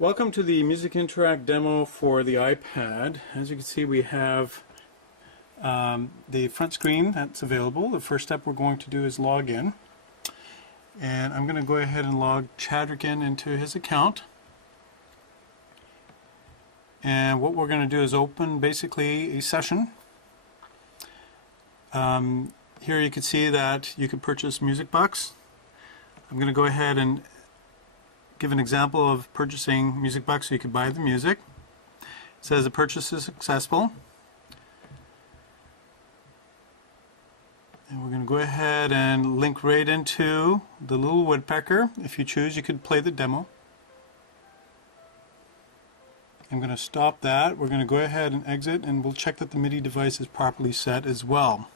Welcome to the MusicInteract demo for the iPad. As you can see, we have the front screen that's available. The first step we're going to do is log in. And I'm going to go ahead and log Chadrick into his account. And what we're going to do is open basically a session. Here you can see that you can purchase music bucks. I'm going to go ahead and give an example of purchasing music bucks so you can buy the music. It says the purchase is successful. And we're going to go ahead and link right into the little woodpecker. If you choose, you could play the demo. I'm going to stop that. We're going to go ahead and exit, and we'll check that the MIDI device is properly set as well.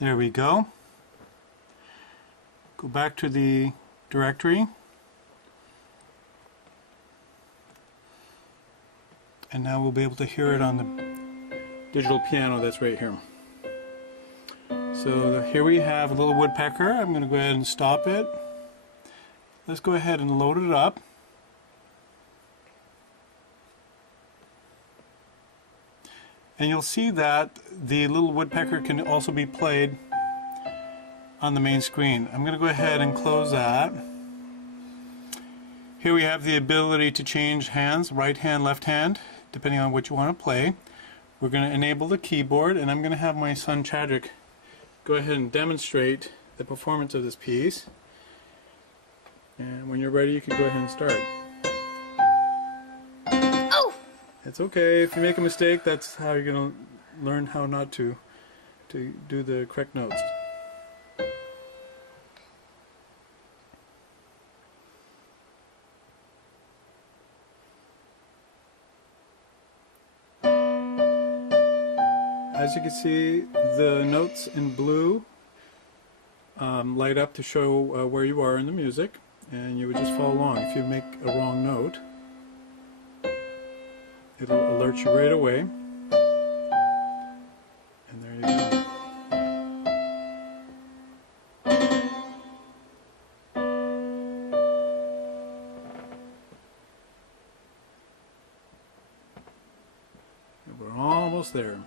There we go. Go back to the directory, and now we'll be able to hear it on the digital piano that's right here. So here we have a little woodpecker. I'm going to go ahead and stop it. Let's go ahead and load it up. And you'll see that the little woodpecker can also be played on the main screen. I'm going to go ahead and close that. Here we have the ability to change hands, right hand, left hand, depending on what you want to play. We're going to enable the keyboard, and I'm going to have my son Chadrick go ahead and demonstrate the performance of this piece. And when you're ready, you can go ahead and start. Oh! It's okay. If you make a mistake, that's how you're going to learn how not to do the correct notes. As you can see, the notes in blue light up to show where you are in the music, and you would just follow along. If you make a wrong note, it'll alert you right away, and there you go. And we're almost there.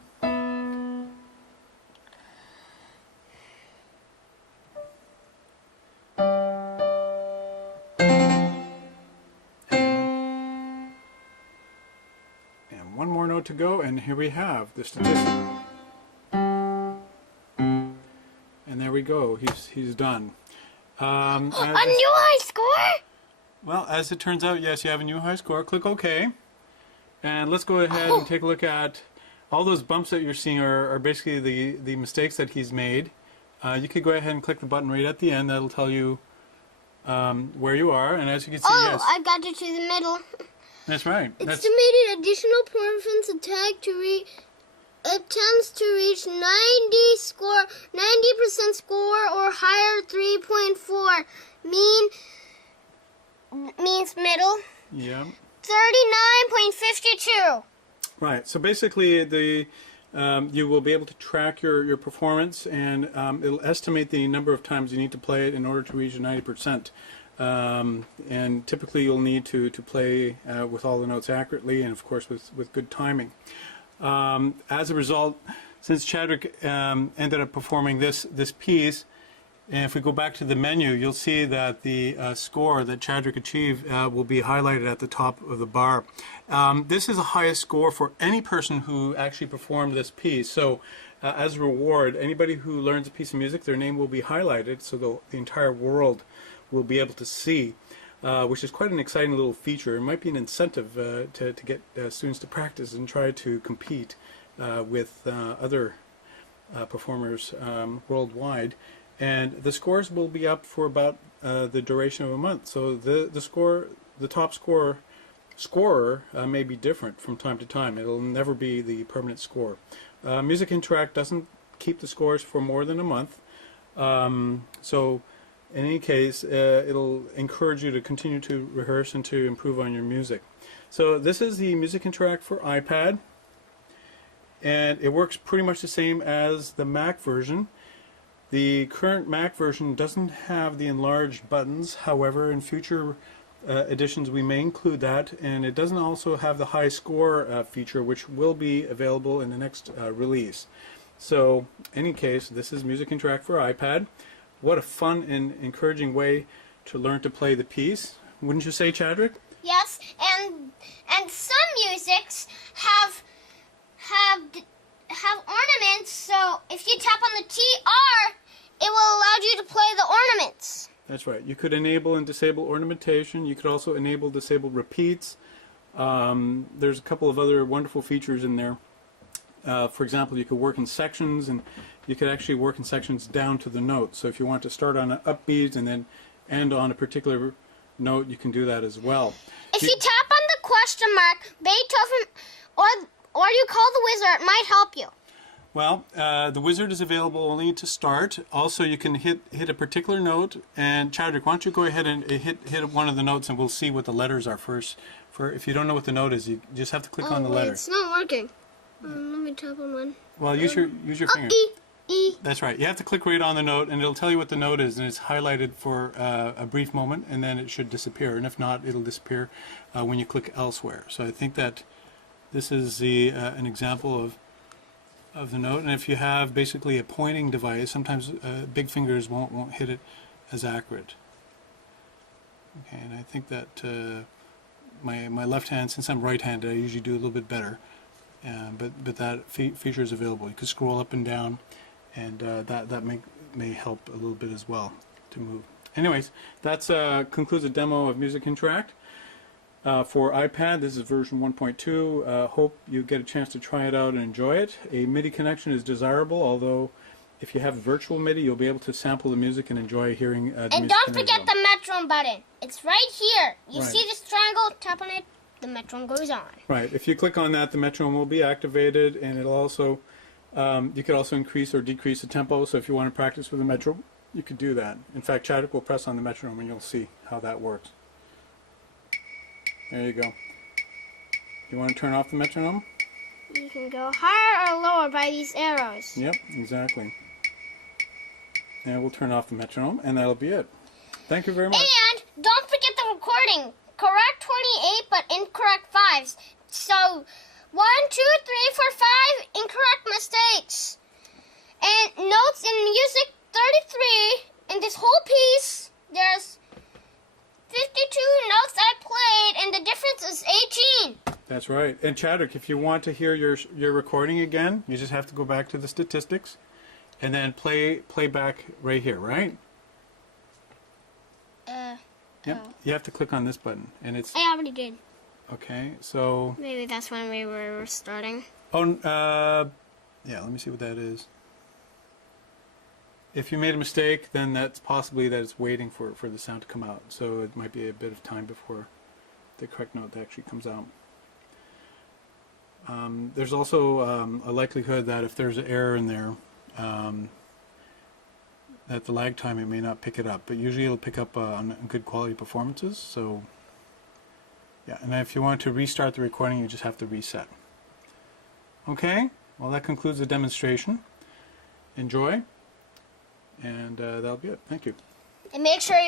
One more note to go, and here we have the statistic. And there we go. He's done. A new high score? Well, as it turns out, yes, you have a new high score. Click OK. And let's go ahead and take a look at all those bumps that you're seeing are basically the mistakes that he's made. You could go ahead and click the button right at the end. That'll tell you where you are. And as you can see, yes. I've got it to the middle. That's right. Estimated additional performance attempts to reach 90% score or higher. 3.4 means middle. Yeah. 39.52. Right. So basically, you will be able to track your performance, and it'll estimate the number of times you need to play it in order to reach 90%. And typically you'll need to play with all the notes accurately, and of course with good timing. As a result, since Chadrick ended up performing this piece, and if we go back to the menu, you'll see that the score that Chadrick achieved will be highlighted at the top of the bar. This is the highest score for any person who actually performed this piece. So as a reward, anybody who learns a piece of music, their name will be highlighted, so the entire world will be able to see, which is quite an exciting little feature. It might be an incentive to get students to practice and try to compete with other performers worldwide. And the scores will be up for about the duration of a month. So the top scorer may be different from time to time. It'll never be the permanent score. MusicInteract doesn't keep the scores for more than a month. So in any case, it'll encourage you to continue to rehearse and to improve on your music. So this is the MusicInteract for iPad, and it works pretty much the same as the Mac version. The current Mac version doesn't have the enlarged buttons. However, in future editions we may include that, and it doesn't also have the high score feature, which will be available in the next release. So, in any case, this is MusicInteract for iPad. What a fun and encouraging way to learn to play the piece, wouldn't you say, Chadwick? Yes, and some musics have ornaments, so if you tap on the TR, it will allow you to play the ornaments. That's right. You could enable and disable ornamentation. You could also enable disable repeats. There's a couple of other wonderful features in there. For example, you could work in sections, and you could actually work in sections down to the note. So if you want to start on an upbeat and then end on a particular note, you can do that as well. If you tap on the question mark, Beethoven, or you call the wizard, it might help you. Well, the wizard is available only to start. Also, you can hit a particular note. And Chadwick, why don't you go ahead and hit one of the notes, and we'll see what the letters are first. If you don't know what the note is, you just have to click on the letter. It's not working. Let me tap on one. Well, use your finger. E. That's right. You have to click right on the note, and it'll tell you what the note is, and it's highlighted for a brief moment, and then it should disappear. And if not, it'll disappear when you click elsewhere. So I think that this is an example of the note. And if you have basically a pointing device, sometimes big fingers won't hit it as accurate. Okay, and I think that my left hand, since I'm right-handed, I usually do a little bit better. But that feature is available. You can scroll up and down, and that may help a little bit as well to move. Anyways, that concludes the demo of MusicInteract for iPad. This is version 1.2. Hope you get a chance to try it out and enjoy it. A MIDI connection is desirable, although if you have virtual MIDI, you'll be able to sample the music and enjoy hearing the music. And don't forget the metronome button. It's right here. You Right. see this triangle? Tap on it. The metronome goes on. Right. If you click on that, the metronome will be activated, and it'll also you could also increase or decrease the tempo. So if you want to practice with the metronome, you could do that. In fact, Chadwick will press on the metronome, and you'll see how that works. There you go. You want to turn off the metronome? You can go higher or lower by these arrows. Yep, exactly. And we'll turn off the metronome, and that'll be it. Thank you very much. And don't forget the recording. Correct 28, but incorrect 5s. So 1, 2, 3, 4, 5 incorrect mistakes. And notes in music 33. In this whole piece, there's 52 notes I played, and the difference is 18. That's right. And Chadwick, if you want to hear your recording again, you just have to go back to the statistics, and then play back right here, right? Yep. Oh. You have to click on this button, and it's I already did. okay. So Maybe that's when we were starting. yeah. Let me see what that is. If you made a mistake, then that's possibly that it's waiting for the sound to come out. So it might be a bit of time before the correct note actually comes out. There's also a likelihood that if there's an error in there, that the lag time, it may not pick it up, but usually it'll pick up on good quality performances. So yeah, and if you want to restart the recording, you just have to reset. Okay, well, that concludes the demonstration. Enjoy, and that'll be it. Thank you. And make sure you